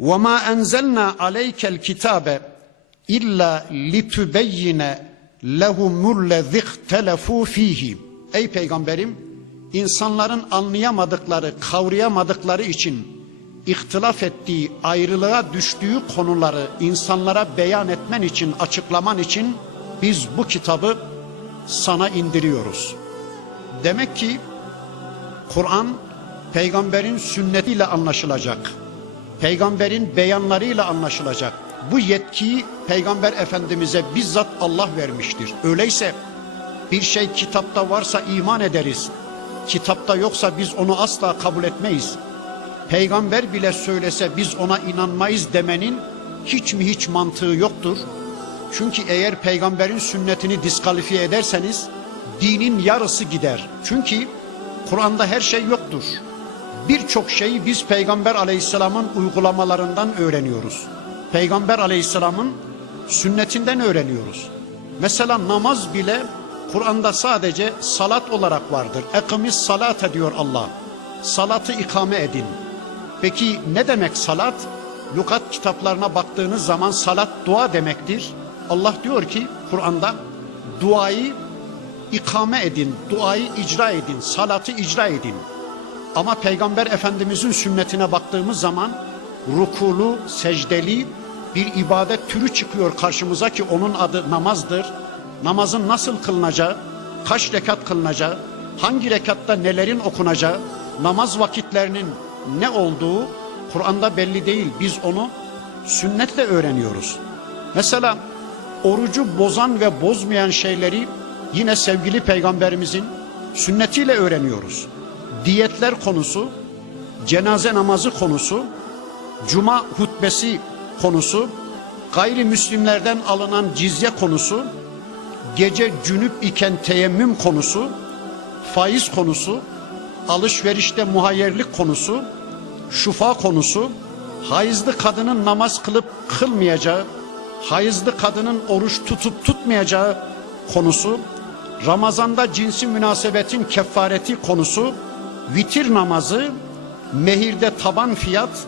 وَمَا أَنْزَلْنَا عَلَيْكَ الْكِتَابَ إِلَّا لِتُبَيِّنَ لَهُمُ الَّذِي اخْتَلَفُوا ف۪يهِ Ey peygamberim, insanların anlayamadıkları, kavrayamadıkları için ihtilaf ettiği, ayrılığa düştüğü konuları insanlara beyan etmen için, açıklaman için biz bu kitabı sana indiriyoruz. Demek ki Kur'an peygamberin sünnetiyle anlaşılacak. Peygamberin beyanlarıyla anlaşılacak. Bu yetkiyi peygamber efendimize bizzat Allah vermiştir. Öyleyse bir şey kitapta varsa iman ederiz. Kitapta yoksa biz onu asla kabul etmeyiz. Peygamber bile söylese biz ona inanmayız demenin hiç mi hiç mantığı yoktur. Çünkü eğer peygamberin sünnetini diskalifiye ederseniz dinin yarısı gider. Çünkü Kur'an'da her şey yoktur. Birçok şeyi biz Peygamber Aleyhisselam'ın uygulamalarından öğreniyoruz. Peygamber Aleyhisselam'ın sünnetinden öğreniyoruz. Mesela namaz bile Kur'an'da sadece salat olarak vardır. Ekimiz salat diyor Allah. Salatı ikame edin. Peki ne demek salat? Lukat kitaplarına baktığınız zaman salat dua demektir. Allah diyor ki Kur'an'da duayı ikame edin, duayı icra edin, salatı icra edin. Ama Peygamber Efendimizin sünnetine baktığımız zaman rukulu, secdeli bir ibadet türü çıkıyor karşımıza ki onun adı namazdır. Namazın nasıl kılınacağı, kaç rekat kılınacağı, hangi rekatta nelerin okunacağı, namaz vakitlerinin ne olduğu Kur'an'da belli değil. Biz onu sünnetle öğreniyoruz. Mesela orucu bozan ve bozmayan şeyleri yine sevgili peygamberimizin sünnetiyle öğreniyoruz. Diyetler konusu, cenaze namazı konusu, cuma hutbesi konusu, gayrimüslimlerden alınan cizye konusu, gece cünüp iken teyemmüm konusu, faiz konusu, alışverişte muhayyerlik konusu, şufa konusu, hayızlı kadının namaz kılıp kılmayacağı, hayızlı kadının oruç tutup tutmayacağı konusu, Ramazanda cinsi münasebetin kefareti konusu, vitir namazı, mehirde taban fiyat,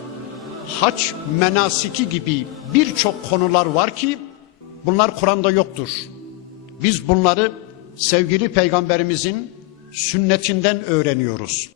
haç menasiki gibi birçok konular var ki bunlar Kur'an'da yoktur. Biz bunları sevgili peygamberimizin sünnetinden öğreniyoruz.